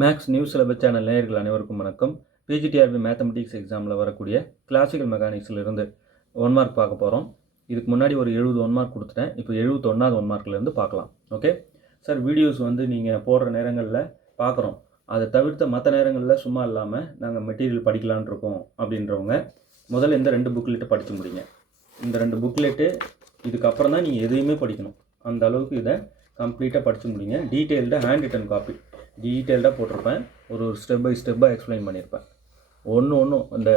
Maths news syllabus channel நேயர்கள் அனைவருக்கும் வணக்கம். பிஜிடிஆர்பி மேத்தமெட்டிக்ஸ் எக்ஸாமில் வரக்கூடிய கிளாசிக்கல் மெக்கானிக்ஸ்லேருந்து 1 மார்க் பார்க்க போகிறோம். இதுக்கு முன்னாடி ஒரு 70 1 மார்க் கொடுத்துட்டேன். இப்போ 71வது 1 மார்க்லேருந்து பார்க்கலாம். ஓகே சார், வீடியோஸ் நீங்கள் போடுற நேரங்களில் பார்க்குறோம். அதை தவிர்த்த மற்ற நேரங்களில் சும்மா இல்லாமல் நாங்கள் மெட்டீரியல் படிக்கலான் இருக்கோம் அப்படின்றவங்க முதல்ல இந்த 2 புக்லெட்டு படித்து முடிங்க. இந்த 2 புக்லெட்டு இதுக்கப்புறம் தான் நீங்கள் எதையுமே படிக்கணும். அந்த அளவுக்கு இதை கம்ப்ளீட்டாக படித்து முடிங்க. டீட்டெயில்டாக ஹேண்ட் ரிட்டன் காப்பி டீட்டெயில்டாக போட்டிருப்பேன். ஒரு ஸ்டெப் பை ஸ்டெப்பாக எக்ஸ்பிளைன் பண்ணியிருப்பேன். ஒன்றும் இந்த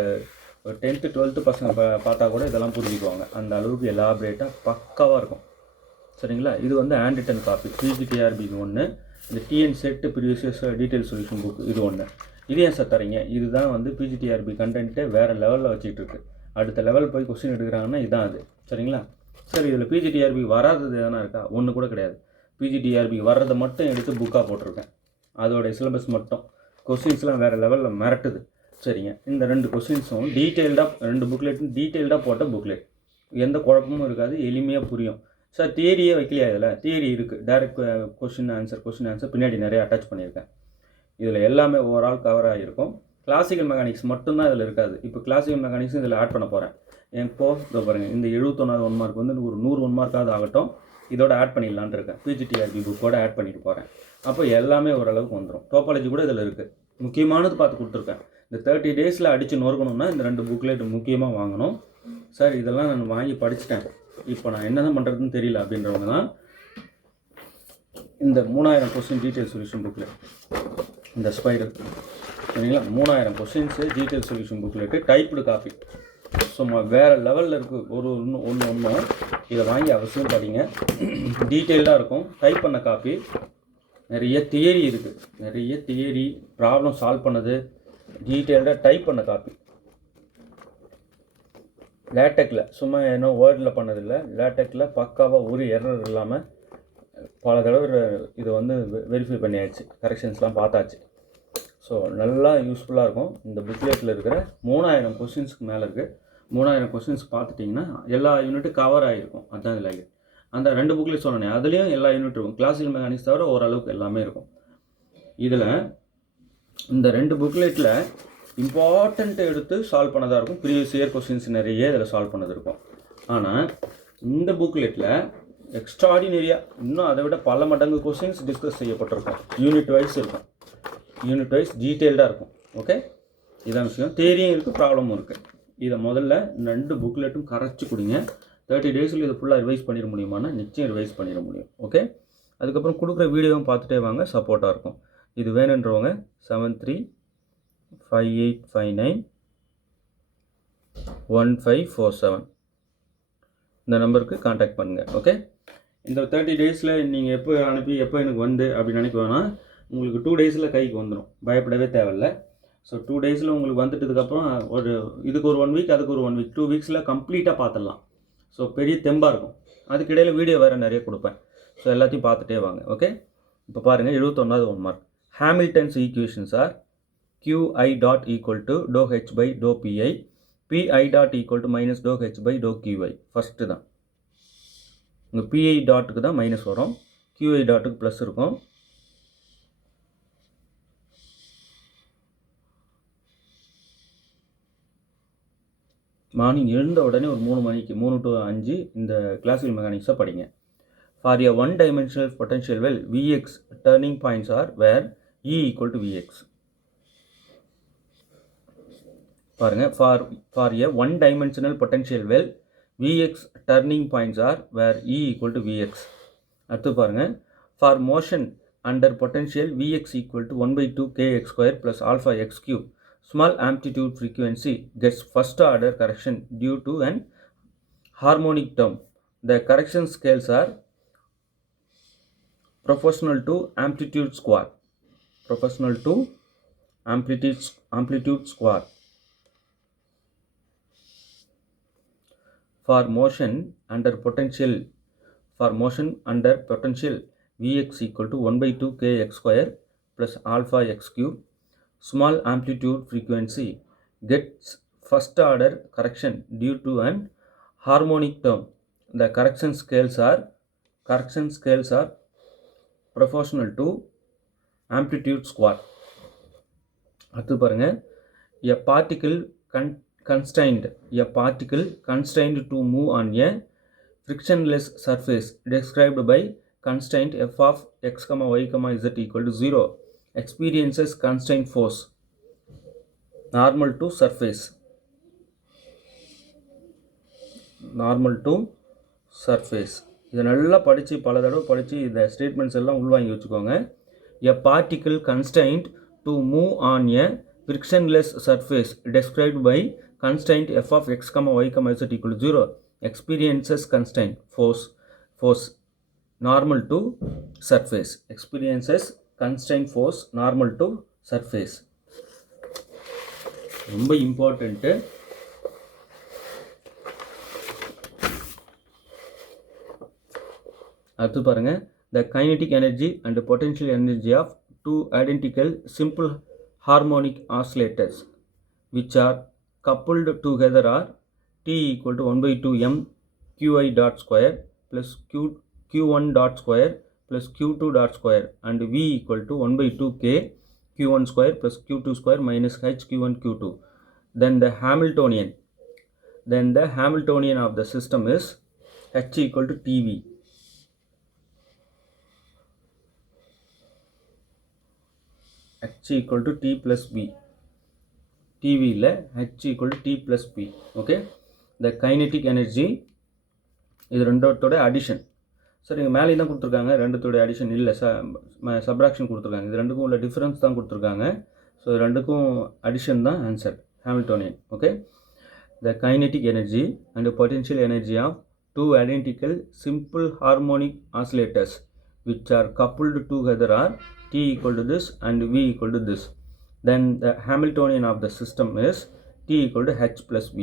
10th 12th பசங்க பார்த்தா கூட இதெல்லாம் புரிஞ்சுக்குவாங்க. அந்த அளவுக்கு எலாபரேட்டாக பக்காவாக இருக்கும். சரிங்களா? இது ஹேண்ட் ரிட்டன் காப்பி பிஜிடிஆர்பிக்கு ஒன்று, இந்த TN set previous detail solution book இது ஒன்று. இது ஏன் சார் தரீங்க? இதுதான் பிஜிடிஆர்பி கண்டென்ட்டே வேறு லெவலில் வச்சுக்கிட்டு இருக்கு. அடுத்த லெவல் போய் கொஸ்டின் எடுக்கிறாங்கன்னா இதுதான் அது. சரிங்களா? சார், இதில் பிஜிடிஆர்பி வராதது எதனா இருக்கா? ஒன்று கூட கிடையாது. பிஜிடிஆர்பி வர்றதை மட்டும் எடுத்து புக்காக போட்டிருக்கேன். அதோடைய சிலபஸ் மட்டும் கொஸ்டின்ஸ்லாம் வேறு லெவலில் மிரட்டுது. சரிங்க, இந்த 2 கொஸ்டின்ஸும் டீட்டெயில்டாக 2 புக்லெட்டும் டீட்டெயில்டாக போட்ட புக்லெட். எந்த குழப்பமும் இருக்காது, எளிமையாக புரியும். சார், தியரியே வைக்கலையா? இதில் தியரி இருக்குது. டைரக்ட் கொஸ்டின் ஆன்சர் பின்னாடி நிறைய அட்டாச் பண்ணியிருக்கேன். இதில் எல்லாமே ஓவரால் கவர் ஆகிருக்கும். கிளாசிக்கல் மெக்கானிக்ஸ் மட்டும்தான் இதில் இருக்காது. இப்போ கிளாசிக்கல் மெக்கானிக்ஸ் இதில் ஆட் பண்ண போகிறேன். இதோ பாருங்கள், இந்த 71வது 1 மார்க் ஒரு 100 1 மார்க்காவது ஆகட்டும், இதோட ஆட் பண்ணிடலான் இருக்கேன். பிஜிடிஆர்பி புக்கோட ஆட் பண்ணிட்டு போகிறேன். அப்போ எல்லாமே ஓரளவுக்கு வந்துடும். டோபாலஜி கூட இதில் இருக்குது. முக்கியமானது பார்த்து கொடுத்துருக்கேன். இந்த 30 டேஸில் அடித்து நொறுக்கணும்னா இந்த 2 புக்லெட் முக்கியமாக வாங்கணும். சார், இதெல்லாம் நான் வாங்கி படிச்சுட்டேன், இப்போ நான் என்ன தான் பண்ணுறதுன்னு தெரியல அப்படின்றவங்க தான் இந்த 3000 கொஸ்டின் டீட்டெயில் சொல்யூஷன் புக்லெட், இந்த ஸ்பைடர். சரிங்களா? 3000 questions detail solution booklet typed copy. சும்மா வேறு லெவலில் இருக்குது. ஒன்றும் இதை வாங்கி அவசியம் படிங்க. டீட்டெயில்டாக இருக்கும். டைப் பண்ண காப்பி. நிறைய தியரி இருக்குது. நிறைய தியரி ப்ராப்ளம் சால்வ் பண்ணது டீட்டெயில்டாக டைப் பண்ண காப்பி. லேட்டெக்கில் சும்மா ஏன்னோ வேர்டில் பண்ணதில்லை. லேட்டெக்கில் பக்காவாக ஒரு எரர் இல்லாமல் பல தடவை இது வெரிஃபை பண்ணியாச்சு. கரெக்ஷன்ஸ்லாம் பார்த்தாச்சு. ஸோ நல்லா யூஸ்ஃபுல்லாக இருக்கும். இந்த புக்லெட்டில் இருக்கிற 3000 கொஸ்டின்ஸ்க்கு மேலே இருக்குது. 3000 கொஸ்டின்ஸ் பார்த்துட்டிங்கன்னா எல்லா யூனிட்டும் கவர் ஆகிருக்கும். அதுதான் இதில் அந்த 2 புக்லேட் சொன்னேன். அதுலேயும் எல்லா யூனிட் இருக்கும். கிளாசிக்கல் மெக்கானிக்ஸ் தவிர ஓரளவுக்கு எல்லாமே இருக்கும். இதில் இந்த 2 புக்லெட்டில் இம்பார்ட்டண்ட்டை எடுத்து சால்வ் பண்ணதாக இருக்கும். ப்ரீவியஸ் இயர் கொஸ்டின்ஸ் நிறைய இதில் சால்வ் பண்ணது இருக்கும். ஆனால் இந்த புக்லெட்டில் எக்ஸ்ட்ராடினரியாக இன்னும் அதை விட பல மடங்கு கொஸ்டின்ஸ் டிஸ்கஸ் செய்யப்பட்டிருக்கும். யூனிட் வைஸ் இருக்கும். யூனிட் வைஸ் டீட்டெயில்டாக இருக்கும். ஓகே, இதான் விஷயம். தேரியும் இருக்குது, ப்ராப்ளமும் இருக்குது. இதை முதல்ல 2 புக்லெட்டும் கரைச்சி கொடுங்க. 30 டேஸில் இதை ஃபுல்லாக ரிவைஸ் பண்ணிட முடியுமானா நிச்சயம் ரிவைஸ் பண்ணிட முடியும். ஓகே, அதுக்கப்புறம் கொடுக்குற வீடியோவும் பார்த்துட்டே வாங்க, சப்போர்ட்டாக இருக்கும். இது வேணுன்றவங்க 7358591547 இந்த நம்பருக்கு கான்டாக்ட் பண்ணுங்கள். ஓகே, இந்த 30 டேஸில் நீங்கள் எப்போ அனுப்பி எப்போ எனக்கு அப்படின்னு நினைக்க வேணாம். உங்களுக்கு 2 டேஸில் கைக்கு வந்துடும். பயப்படவே தேவையில்லை. ஸோ 2 டேஸில் உங்களுக்கு வந்துட்டதுக்கப்புறம் இதுக்கு ஒரு 1 வீக், அதுக்கு ஒரு 1 வீக், 2 வீக்ஸில் கம்ப்ளீட்டாக பார்த்துடலாம். ஸோ பெரிய தெம்பாக இருக்கும். அதுக்கிடையில் வீடியோ வேறு நிறைய கொடுப்பேன். ஸோ எல்லாத்தையும் பார்த்துட்டே வாங்க. ஓகே, இப்போ பாருங்கள், 71வது 1 mark. Hamilton's equations are QI dot equal to ∂H by ∂PI, PI dot equal to minus ∂H by ∂QI. First தான் இங்கே PI டாட்டுக்கு தான் மைனஸ் வரும், QI டாட்டுக்கு ப்ளஸ் இருக்கும். மார்னிங் எழுந்த உடனே ஒரு 3 மணிக்கு 3 to 5 இந்த கிளாசிக்கல் மெக்கானிக்ஸை படிங்க. For a 1-dimensional potential well, Vx turning points are where E equal to Vx. பாருங்க, for a 1-dimensional potential well, Vx turning points are where E equal to Vx. அடுத்து பாருங்க, for motion under potential Vx equal to 1/2 kx square plus alpha x cube, small amplitude frequency gets first order correction due to an harmonic term. The correction scales are proportional to amplitude square. For motion under potential Vx equal to 1/2 kx square plus alpha x cube, small amplitude frequency gets first order correction due to an harmonic term. The correction scales are proportional to amplitude square. அடுத்து பாருங்கள், a particle constrained to move on a frictionless surface described by constraint f of x, y, z equal to 0 experiences constraint force normal to surface. இதை நல்லா படித்து பல தடவை படித்து இந்த statements எல்லாம் உள்வாங்கி வச்சுக்கோங்க. a particle constrained to move on a frictionless surface described by constraint f of x, y, z equal to 0 experiences constraint force normal to surface. experiences constraint force normal to surface. ரொம்ப important. அடுத்து பாருங்கள், the kinetic energy and potential energy of two identical simple harmonic oscillators which are coupled together are T equal to 1 by 2 m qi dot square plus q1 dot square plus q2 dot square and v equal to 1 by 2 k q1 square plus q2 square minus h q1 q2. Then the Hamiltonian of the system is h equal to tv. h equal to t plus v. tv இல்லை, h equal to t plus v. okay. the kinetic energy இது ரெண்டோட addition. Sir இங்கே மேலே தான் கொடுத்துருக்காங்க, ரெண்டுத்தோட addition இல்லை, subtraction கொடுத்துருக்காங்க. இது ரெண்டுக்கும் உள்ள டிஃப்ரென்ஸ் தான் கொடுத்துருக்காங்க. ஸோ ரெண்டுக்கும் அடிஷன் தான் answer, Hamiltonian. Okay. the kinetic energy and potential energy of two identical simple harmonic oscillators which are coupled together are T equal to this and V equal to this. Then the Hamiltonian of the system is T equal to H plus V.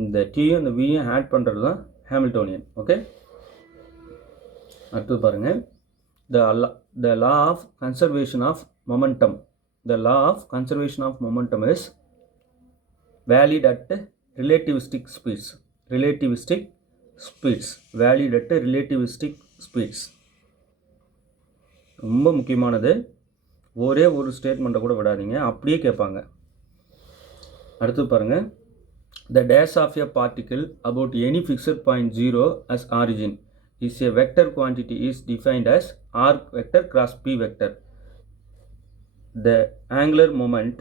இந்த T and the V add பண்ணுறது தான் Hamiltonian. Okay. அடுத்து பாருங்கள், the law of conservation of momentum. The law of conservation of momentum is valid at relativistic speeds. Valid at relativistic speeds. ரொம்ப முக்கியமானது. ஒரே ஒரு ஸ்டேட்மெண்ட்டை கூட விடாதீங்க, அப்படியே கேட்பாங்க. அடுத்து பாருங்கள், the dash of a particle about any fixed point 0 as origin is a vector quantity is defined as r vector cross p vector. The angular moment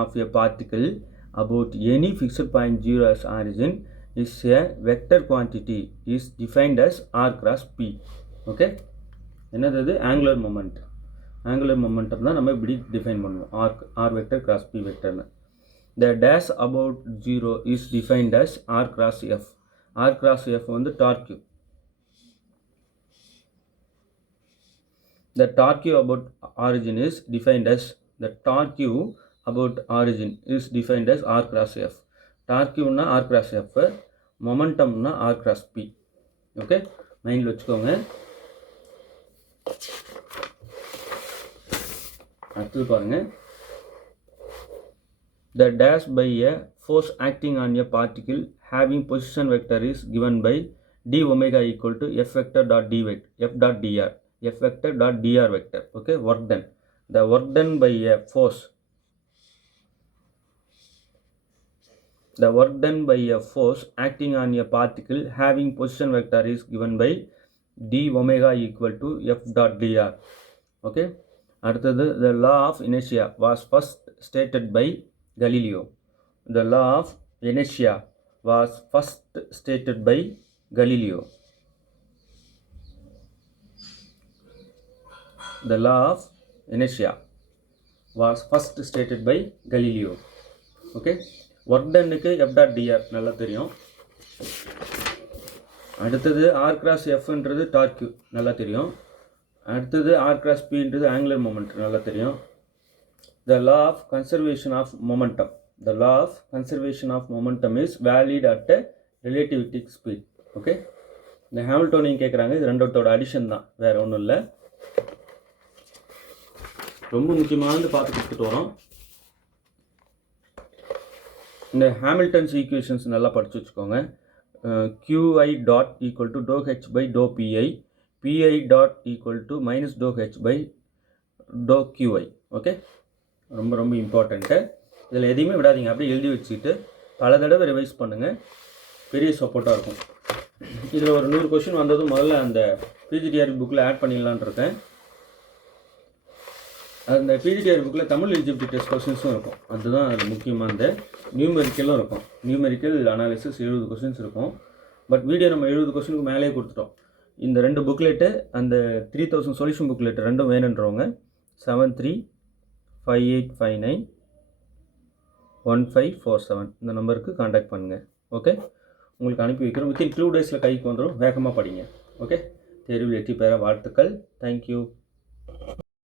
of a particle about any fixed point 0 as origin is a vector quantity is defined as r cross p. okay. என்னது angular momentum தான் நம்ம இப்படி define பண்ணுவோம், r vector cross p vectorனு. the dash about 0 is defined as r cross f. r cross f வந்து torque. the torque about origin is defined as r cross f. torqueனா r cross f, momentumனா r cross p. Okay, மைண்டில் வச்சுக்கோங்க. அடுத்து பாருங்க, the dash by a force acting on a particle having position vector is given by d omega equal to f vector dot d vector. okay. work done. the work done by a force acting on a particle having position vector is given by d omega equal to f dot dr. okay. அடுத்தது, the law of inertia was first stated by Galileo. The law of inertia was first stated by Galileo. The law of inertia was first stated by Galileo. okay. work done-க்கு f dot dr நல்லா தெரியும். அடுத்தது r cross fன்றது dark நல்லா தெரியும். அடுத்தது r cross pன்றது angular moment நல்லா தெரியும். the law of conservation of momentum is valid at relativistic speed. okay. இந்த Hamiltonian கேட்குறாங்க, இது ரெண்டோட அடிஷன் தான், வேறு ஒன்றும் இல்லை. ரொம்ப முக்கியமானது பார்த்து கொடுத்துட்டு வரோம். இந்த ஹாமில்டன்ஸ் ஈக்குவேஷன்ஸ் நல்லா படித்து வச்சுக்கோங்க. qi dot equal to dou h by dou pi, pi dot equal to minus dou h by dou qi. Okay, ரொம்ப ரொம்ப இம்பார்ட்டண்ட்டு. இதில் எதையுமே விடாதீங்க, அப்படியே எழுதி வச்சுட்டு பல தடவை ரிவைஸ் பண்ணுங்கள், பெரிய சப்போர்ட்டாக இருக்கும். இதில் ஒரு 100 கொஷின் வந்ததும் முதல்ல அந்த பிஜிடிஆர்பி புக்கில் ஆட் பண்ணிடலான் இருக்கேன். அந்த பிஜிடிஆர்பி புக்கில் தமிழ் எலிஜிபிலிட்டி டெஸ்ட் கொஷின்ஸும் இருக்கும், அதுதான் அது முக்கியமானது. நியூமெரிக்கலும் இருக்கும், நியூமெரிக்கல் அனாலிசிஸ் 70 கொஷின்ஸ் இருக்கும். பட் வீடியோ நம்ம 70 கொஷினுக்கு மேலே கொடுத்துட்டோம். இந்த 2 புக்லெட்டு, அந்த 3000 சொல்யூஷன் புக்லெட்டு ரெண்டும் வேணுன்றவங்க 7358591547 இந்த நம்பருக்கு காண்டாக்ட் பண்ணுங்கள். ஓகே, உங்களுக்கு அனுப்பி வைக்கிறோம். வித்தின் 2 டேஸில் கைக்கு வந்துடும். வேகமாக படிங்க. ஓகே, தேர்வில் வெற்றி பெற வாழ்த்துக்கள். தேங்க்யூ.